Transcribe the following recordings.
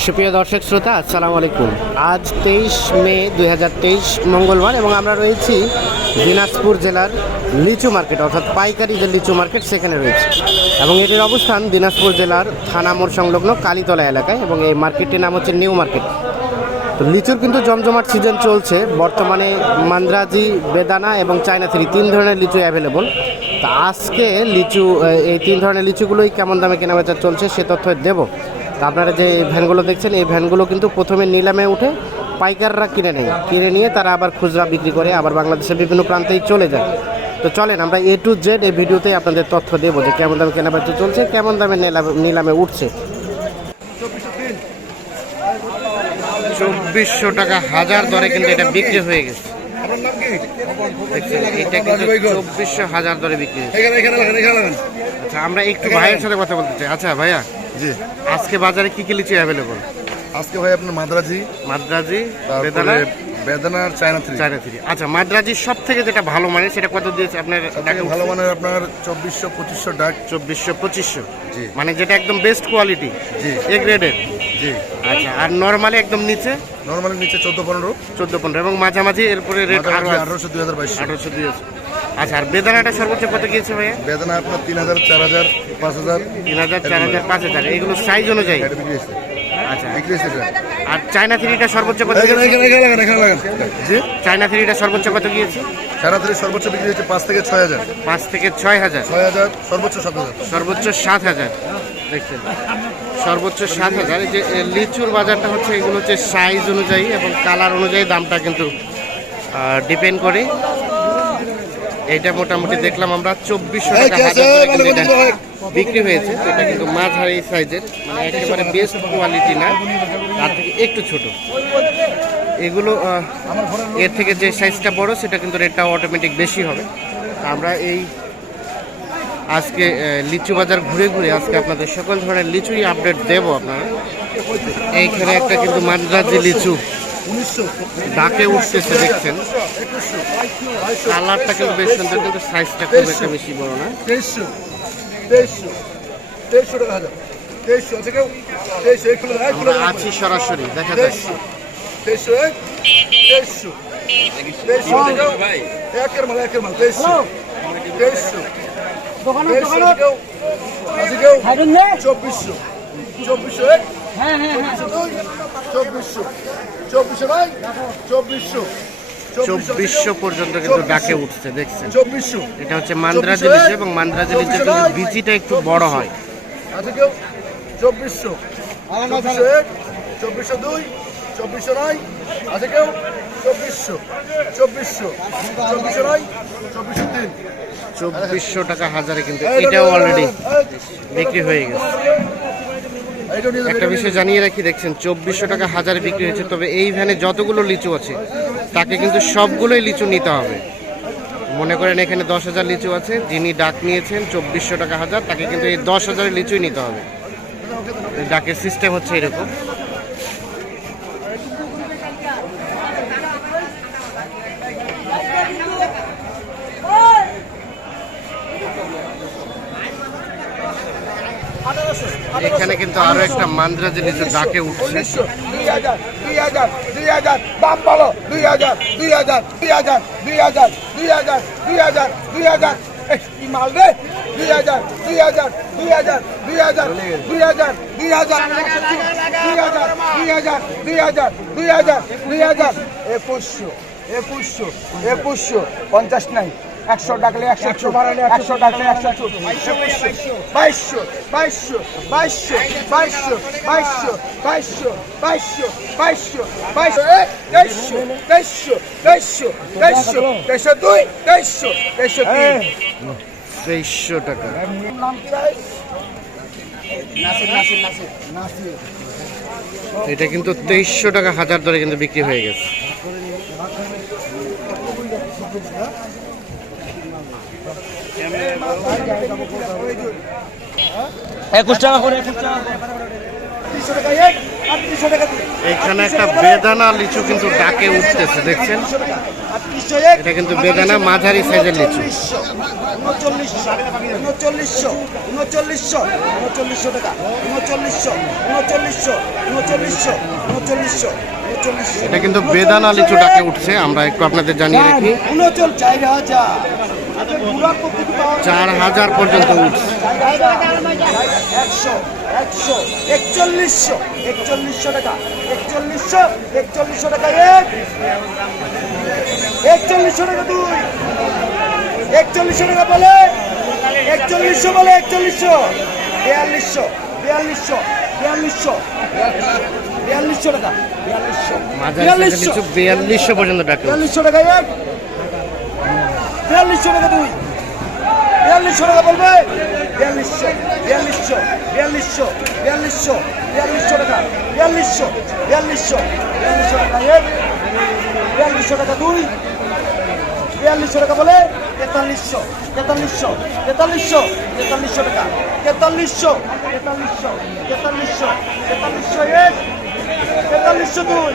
সুপ্রিয় দর্শক শ্রোতা, আসসালামু আলাইকুম। আজ তেইশ মে দু হাজার তেইশ, মঙ্গলবার এবং আমরা রয়েছি দিনাজপুর জেলার লিচু মার্কেট, অর্থাৎ পাইকারি যে লিচু মার্কেট সেখানে রয়েছে। এবং এটির অবস্থান দিনাজপুর জেলার থানা মোড় সংলগ্ন কালীতলা এলাকায় এবং এই মার্কেটটির নাম হচ্ছে নিউ মার্কেট। তো লিচুর কিন্তু জমজমাট সিজন চলছে, বর্তমানে মান্দ্রাজি, বেদানা এবং চায়না থ্রি, তিন ধরনের লিচু অ্যাভেলেবল তা আজকে লিচু এই তিন ধরনের লিচুগুলোই কেমন দামে কেনাবেচা চলছে সে তথ্য দেব। আপনারা যে ভ্যানগুলো দেখছেন এই ভ্যানগুলো কিন্তু প্রথমে নিলামে উঠে পাইকাররা কিনে নেয়। কিনে নিয়ে তারা আবার খুচরা বিক্রি করে আবার বাংলাদেশের বিভিন্ন প্রান্তেই চলে যায়। তো চলেন আমরা এ টু জেড এই ভিডিওতে আপনাদের তথ্য দেবো যে কেমন দামে কেনাবেচা চলছে কেমন দামে নিলামে নিলামে উঠছে। চব্বিশশো টাকা হাজার দরে কিন্তু এটা বিক্রি হয়ে গেছে। আপনার নাম কি? দেখছেন এটা কিন্তু চব্বিশশো হাজার দরে বিক্রি হয়েছে। এখানে এখানে লাগান এখানে লাগান আচ্ছা আমরা একটু ভাইয়ের সাথে কথা বলতে চাই। আচ্ছা ভাইয়া। জি। আজকে বাজারে কি কি লিচু অ্যাভেলেবল আজকে ভাই আপনার মাদ্রাজি মাদ্রাজি বেদানা বেদানার চায়না থ্রি। China three. আচ্ছা মাদ্রাজির সব থেকে যেটা ভালো মানে সেটা কত দিয়েছে আপনার ভালো মানের আপনার চব্বিশশো পঁচিশশো ডাক। চব্বিশশো পঁচিশশো। জি। মানে যেটা একদম বেস্ট কোয়ালিটি জি। এ গ্রেডের জি। আচ্ছা আর নর্মালি একদম নিচে? নর্মালি নিচে চোদ্দ পনেরো। চোদ্দ পনেরো। এবং মাঝামাঝি এরপরে রেট আঠারোশো দুই হাজার বাইশ আঠারোশো দিয়েছে আচ্ছা আর বেদানাটা সর্বোচ্চ কত গিয়েছে ভাইয়া? বেদানা আপনার তিন হাজার চার হাজার পাঁচ হাজার। তিন হাজার চার হাজার পাঁচ হাজার এগুলো সাইজ অনুযায়ী? আচ্ছা। আর চায়না থ্রিটা সর্বোচ্চ কত চায়না থ্রিটা সর্বোচ্চ কত গিয়েছে? চায়না থ্রি সর্বোচ্চ বিক্রি হচ্ছে পাঁচ থেকে ছয় হাজার। পাঁচ থেকে ছয় হাজার? ছয় হাজার সর্বোচ্চ সাত হাজার। সর্বোচ্চ সাত হাজার। দেখছেন। সর্বোচ্চ সাত হাজার। যে লিচুর বাজারটা হচ্ছে এগুলো হচ্ছে সাইজ অনুযায়ী এবং কালার অনুযায়ী দামটা কিন্তু ডিপেন্ড করে। এইটা মোটামুটি দেখলাম আমরা চব্বিশশো এই, টাকা এটা। বিক্রি হয়েছে এটা কিন্তু মাঝারি সাইজের মানে একেবারে বেস্ট কোয়ালিটি না তার থেকে একটু ছোট। এগুলো এর থেকে যে সাইজটা বড় সেটা কিন্তু রেটটা অটোমেটিক বেশি হবে। আমরা এই আজকে লিচু বাজার ঘুরে ঘুরে আজকে আপনাদের সকল ধরনের লিচুই আপডেট দেব আপনারা। এইখানে একটা কিন্তু মাদ্রাজি লিচু। ডাকে উঠতেছে দেখছেন। কালারটা কিন্তু বেশ সুন্দর কিন্তু সাইজটা খুব একটা বেশি বড় না। তেইশশো তেইশশো তেইশশো টাকা হাজার। তেইশশো আছে কেউ তেইশশো সরাসরি দেখা যাক। তেইশশো তেইশশো তেইশশো। একের মাল একের মাল তেইশশো। তেইশশো। তেইশশো কেউ আছে কেউ চব্বিশশো। চব্বিশশো এক। চব্বিশশো দুই চব্বিশশো ভাই? চব্বিশশো। চব্বিশশো পর্যন্ত কিন্তু ডাকে উঠছে দেখছেন? চব্বিশশো। এটা হচ্ছে মান্দ্রাজি এবং মান্দ্রাজি লিচুর কিন্তু বিচিটা একটু বড় হয়। কেউ? চব্বিশশো। চব্বিশশো এক চব্বিশশো দুই চব্বিশশো নয়। আছে কেউ? চব্বিশশো। চব্বিশশো। চব্বিশশো নয় চব্বিশশো তিন। চব্বিশশো টাকা হাজারে কিন্তু এটাও অলরেডি বিক্রি হয়ে গেছে। একটা বিষয় জানিয়ে রাখি দেখছেন চব্বিশশো টাকা হাজার বিক্রি হয়েছে তবে এই ভ্যানে যতগুলো লিচু আছে তাকে কিন্তু সবগুলোই লিচু নিতে হবে। মনে করেন এখানে দশ হাজার লিচু আছে যিনি ডাক নিয়েছেন চব্বিশশো টাকা হাজার তাকে কিন্তু এই দশ হাজারের লিচুই নিতে হবে। ডাকের সিস্টেম হচ্ছে এরকম। এখানে কিন্তু আরও একটা মান্দ্রাজি লিচু ডাকে উঠছে দুই হাজার দুই হাজার দুই হাজার দাম বলো দুই হাজার দুই হাজার দুই হাজার দুই হাজার দুই হাজার দুই হাজার দুই হাজার কি মাল রে দুই হাজার দুই হাজার দুই হাজার দুই হাজার দুই হাজার দুই হাজার দুই হাজার দুই হাজার দুই হাজার দুই হাজার একুশশো একুশশো একুশশো পঞ্চাশ নাই একশো ডাকলে একশো চুপ একশো ডাকলে একশো বাইশশো বাইশশো বাইশশো বাইশশো বাইশশো বাইশশো বাইশশো বাইশশো বাইশশো তেইশশো তেইশশো তেইশশো তেইশশো তেইশশো দুই তেইশশো তেইশশো তিন। তেইশশো টাকা। নাম কি ভাই এটা কিন্তু তেইশশো টাকা হাজার দরে কিন্তু বিক্রি হয়ে গেছে। একুশ টাকা করে একুশ টাকা এখানে একটা বেদানা লিচু কিন্তু ডাকে উঠতেছে দেখছেন এটা কিন্তু বেদানা মাঝারি সাইজের লিচু উনচল্লিশশো উনচল্লিশশো উনচল্লিশশো উনচল্লিশশো টাকা উনচল্লিশশো উনচল্লিশশো উনচল্লিশশো উনচল্লিশশো উনচল্লিশশো এটা কিন্তু বেদানা লিচু ডাকে উঠছে আমরা একটু আপনাদের জানিয়ে রাখি উনচল প্রকৃতি পাওয়া চার হাজার পর্যন্ত একশো একশো একচল্লিশশো একচল্লিশশো টাকা একচল্লিশশো একচল্লিশশো টাকা এক একচল্লিশশো টাকা দুই একচল্লিশশো টাকা বলে একচল্লিশশো বলে একচল্লিশশো বিয়াল্লিশশো বিয়াল্লিশশো বিয়াল্লিশশো বিয়াল্লিশশো টাকা বিয়াল্লিশশো বিয়াল্লিশশো পর্যন্ত। বিয়াল্লিশশো টাকা এক বিয়াল্লিশশো টাকা দুই বিয়াল্লিশশো টাকা বলবে? বিয়াল্লিশশো বিয়াল্লিশশো বিয়াল্লিশশো বিয়াল্লিশশো বিয়াল্লিশশো টাকা, বিয়াল্লিশশো বিয়াল্লিশশো বিয়াল্লিশশো টাকা এক, বিয়াল্লিশশো টাকা দুই, বিয়াল্লিশশো টাকা বলে তেতাল্লিশশো তেতাল্লিশশো তেতাল্লিশশো তেতাল্লিশশো টাকা, তেতাল্লিশশো তেতাল্লিশশো তেতাল্লিশশো তেতাল্লিশশো এক, তেতাল্লিশশো দুই,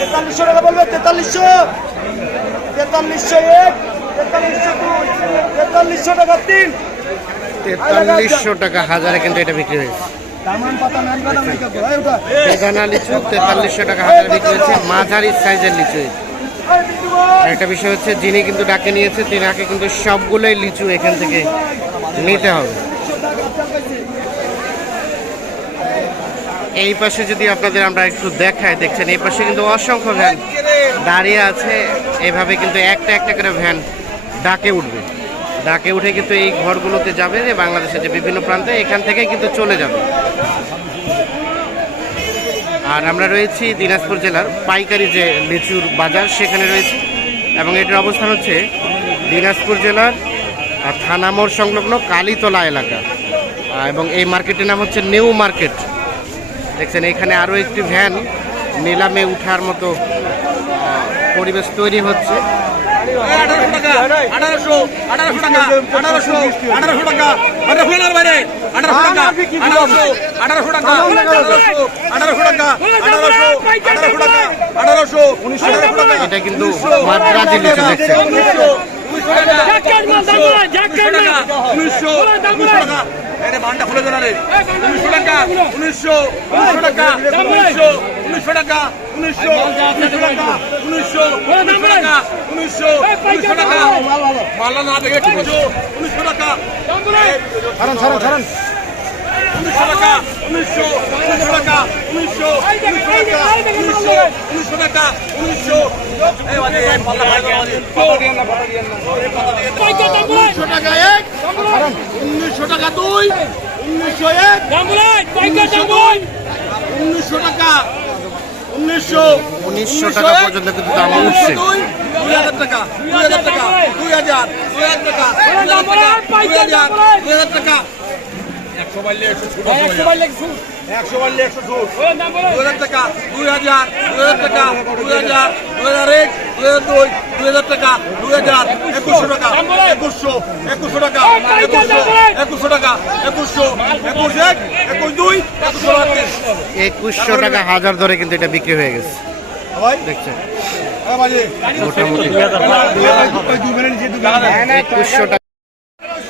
তেতাল্লিশশো টাকা বলবে তেতাল্লিশশো তেতাল্লিশশো এক তেতাল্লিশশো টাকা হাজারে কিন্তু এটা বিক্রি হয়েছে। বেদানা লিচু তেতাল্লিশশো টাকা হাজারে বিক্রি হয়েছে। মাঝারি সাইজের লিচু একটা বিষয় হচ্ছে যিনি কিন্তু ডাকে নিয়েছে তিনাকে কিন্তু সবগুলোই লিচু এখান থেকে নিতে হবে। এই পাশে যদি আপনাদের আমরা একটু দেখাই দেখছেন এই পাশে কিন্তু অসংখ্য ভ্যান দাঁড়িয়ে আছে। এভাবে কিন্তু একটা একটা করে ভ্যান ডাকে উঠবে। ডাকে উঠে কিন্তু এই ঘরগুলোতে যাবে যে বাংলাদেশের যে বিভিন্ন প্রান্তে এখান থেকে কিন্তু চলে যাবে। আর আমরা রয়েছি দিনাজপুর জেলার পাইকারি যে লিচুর বাজার সেখানে রয়েছে। এবং এটার অবস্থান হচ্ছে দিনাজপুর জেলার আহ, থানা মোড় সংলগ্ন কালীতলা এলাকা। এবং এই মার্কেটের নাম হচ্ছে নিউ মার্কেট। দেখছেন এখানে আরও একটি ভ্যান নিলামে উঠার মতো পরিবেশ তৈরি হচ্ছে। আঠারোশো টাকা আঠারোশো আঠারোশো টাকা আঠারোশো আঠারোশো টাকা আঠারোশো টাকার বাইরে আঠারোশো টাকা আঠারোশো আঠারোশো টাকা আঠারোশো আঠারোশো টাকা আঠারোশো আঠারোশো টাকা আঠারোশো উনিশশো। টাকা এটা কিন্তু মাদ্রাজি লিচু দেখছেন উনিশশো উনিশশো টাকা উনিশশো টাকা উনিশশো উনিশশো টাকা আরে বানটা খুলে দেন রে। উনিশশো টাকা উনিশশো উনিশশো টাকা উনিশশো উনিশশো টাকা উনিশশো উনিশশো টাকা উনিশশো উনিশশো টাকা উনিশশো উনিশশো টাকা। মাল্লা না দেখে ঠিক আছে উনিশশো টাকা। ছাড়েন ছাড়েন ছাড়েন। উনিশশো টাকা উনিশশো উনিশশো টাকা উনিশশো উনিশশো টাকা উনিশশো উনিশশো টাকা উনিশশো উনিশশো টাকা এক উনিশশো টাকা দুই উনিশশো এক উনিশশো টাকা উনিশশো উনিশশো টাকা পর্যন্ত কিন্তু দাম উঠছে দুই দুই হাজার টাকা দুই হাজার টাকা দুই হাজার দুই হাজার টাকা দুই হাজার টাকা দুই হাজার টাকা একশো বাড়লে একশো ছুট একশো বাড়লে একশো ছুট দুই হাজার টাকা দুই হাজার দুই হাজার টাকা দুই হাজার দুই হাজার এক দুই হাজার দুই দুই হাজার টাকা দুই হাজার একুশশো টাকা একুশশো একুশশো টাকা একুশশো একুশশো টাকা একুশশো একুশ এক একুশ দুই একুশশো টাকা একুশশো টাকা হাজার ধরে কিন্তু এটা বিক্রি হয়ে গেছে। দেখছেন? মোটামুটি। একুশশো টাকা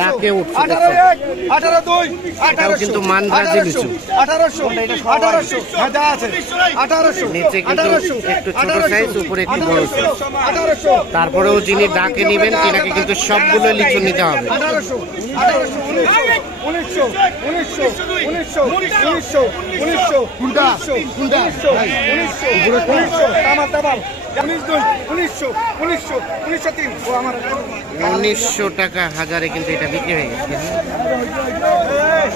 ডাকে উঠছে আঠারো এক আঠারো দুই আঠারোশো কিন্তু মানরাজি লিচু। আঠারোশো আঠারোশো যা আছে আঠারোশো নিচে কিন্তু একটু ছোট সাইজ উপরে একটু বড় সাইজ তারপরেও যিনি ডাকে নেবেন তিনাকে কিন্তু সবগুলো লিচু নিতে হবে। উনিশশো টাকা হাজারে কিন্তু এটা বিক্রি হয়ে গেছে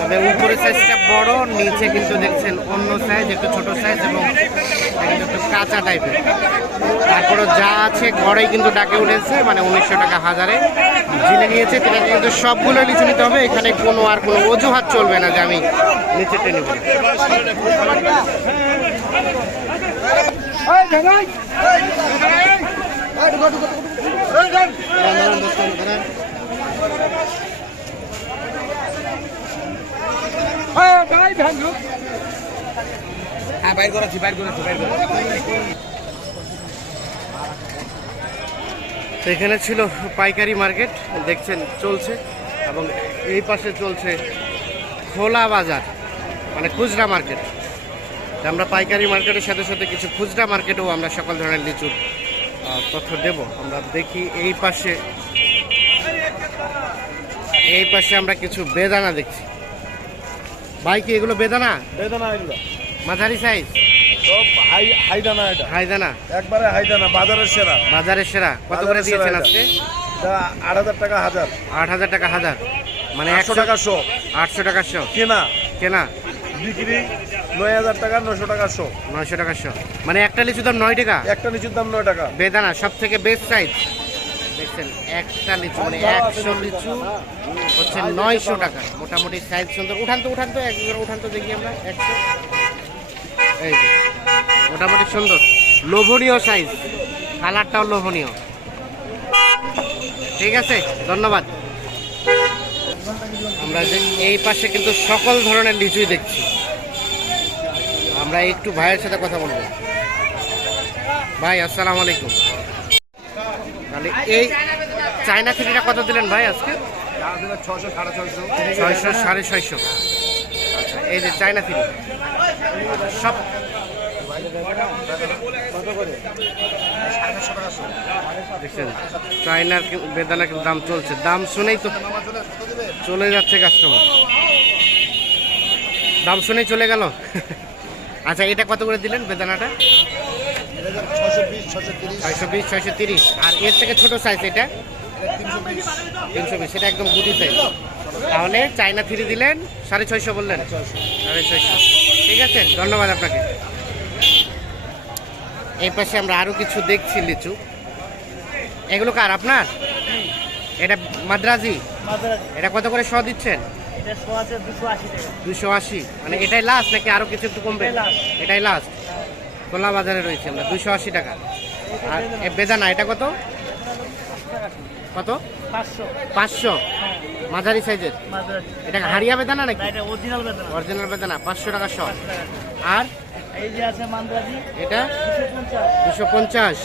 তবে উপরের সাইজটা বড় নিচে কিন্তু দেখছেন অন্য সাইজ একটু ছোট সাইজ এবং একটু কাঁচা টাইপের তারপরে যা আছে ঘরেই কিন্তু ডাকে উঠেছে মানে উনিশশো টাকা হাজারে যিনি নিয়েছে তিনাকে কিন্তু সবগুলো লিচু নিতে হবে এখানে কোনো আর কোনো অজুহাত চলবে না যে আমি নিচেরটা নেব এই জানাই এই জানাই এই ঢুকো ঢুকো ঢুকো এই জান হ্যাঁ বাইর করাচ্ছি বাইর করাচ্ছি বাইর এখানে ছিল পাইকারি মার্কেট দেখছেন চলছে। এবং এই পাশে চলছে খোলা বাজার মানে খুচরা মার্কেট। আমরা পাইকারি মার্কেটের সাথে সাথে কিছু খুচরা মার্কেটেও আমরা সকল ধরনের লিচুর তথ্য দেব। আমরা দেখি এই পাশে এই পাশে আমরা কিছু বেদানা দেখছি। ভাই কি এগুলো বেদানা? বেদানা এগুলো। মাঝারি সাইজ সব হাই হাইদানা এটা। হাইদানা? একবারে হাইদানা বাজারের সেরা। বাজারের সেরা। কত করে দিয়েছেন আজকে? আট হাজার টাকা হাজার। আট হাজার টাকা হাজার। মানে একশো টাকা শো। আটশো টাকা শো। কেনা। কেনা? বিক্রি নয় হাজার টাকা নশো টাকা শো। নয়শো টাকা শো। মানে একটা লিচু দাম নয় টাকা? একটা নিচুর দাম নয় টাকা। বেদানা সব থেকে বেস্ট সাইজ দেখছেন, একটা লিচু মানে একশো লিচু হচ্ছে নয়শো টাকা। মোটামুটি সাইজ সুন্দর। উঠান তো উঠান তো একবার উঠান তো দেখি আমরা, একশো। এই মোটামুটি সুন্দর। লোভনীয় সাইজ কালারটাও লোভনীয়। ঠিক আছে, ধন্যবাদ। আমরা এই পাশে কিন্তু সকল ধরনের লিচুই দেখছি। আমরা একটু ভাইয়ের সাথে কথা বলব। ভাই, আসসালামু আলাইকুম। তাহলে এই চায়না থ্রিটা কত দিলেন ভাই আজকে? ছশো সাড়ে ছয়শো ছয়শো সাড়ে ছয়শো। আচ্ছা এই যে চায়না থ্রি। সব চায়নার বেদানা কিন্তু দাম চলছে। দাম শুনেই তো চলে যাচ্ছে কাস্টমার দাম শুনেই চলে গেল। আচ্ছা এটা কত করে দিলেন বেদানাটা ছশো বিশ ছশো তিরিশ ছয়শো বিশ তিরিশ। আর এর থেকে ছোট সাইজ এটা? তিনশো বিশ। এটা একদম গুটি সাইজ তাহলে চায়না থ্রি দিলেন সাড়ে ছয়শো বললেন? সাড়ে ছয়শো। ঠিক আছে ধন্যবাদ আপনাকে। এই পাশে আমরা আরও কিছু দেখছি লিচু। এগুলো কার আপনার? এটা মাদ্রাজি? এটা কত করে শ দিচ্ছেন? দুশো আশি মানে এটাই লাস্ট নাকি আরও কিছু একটু কমবে? এটাই লাস্ট খোলা বাজারে রয়েছে আমরা দুশো আশি টাকা। আর বেদানা এটা কত? কত? পাঁচশো। মাঝারি সাইজের? এটা হারিয়া বেদানা নাকি? অরিজিনাল বেদানা পাঁচশো টাকা শ আর? এটা? দুশো পঞ্চাশ।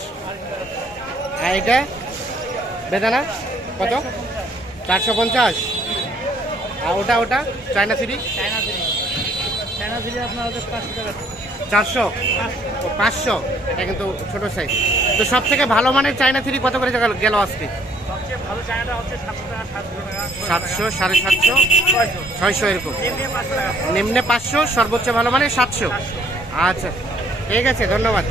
আর এটা? বেদানা কত? চারশো পঞ্চাশ। আর ওটা ওটা? China three China three China three আপনার পাঁচশো টাকা চারশো? পাঁচশো? এটা কিন্তু ছোটো সাইজ তো সব থেকে ভালো মানের চায়না থ্রি কত করে গেল- গেল আজকে? সবচেয়ে ভালো চায়নাটা হচ্ছে সাতশো সাড়ে সাতশো? ছয়শো। এরকম। নিম্নে পাঁচশো সর্বোচ্চ ভালো মানে সাতশো? আচ্ছা ঠিক আছে ধন্যবাদ।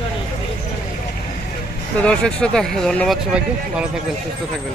তো দর্শক শ্রোতা ধন্যবাদ সবাইকে। ভালো থাকবেন সুস্থ থাকবেন।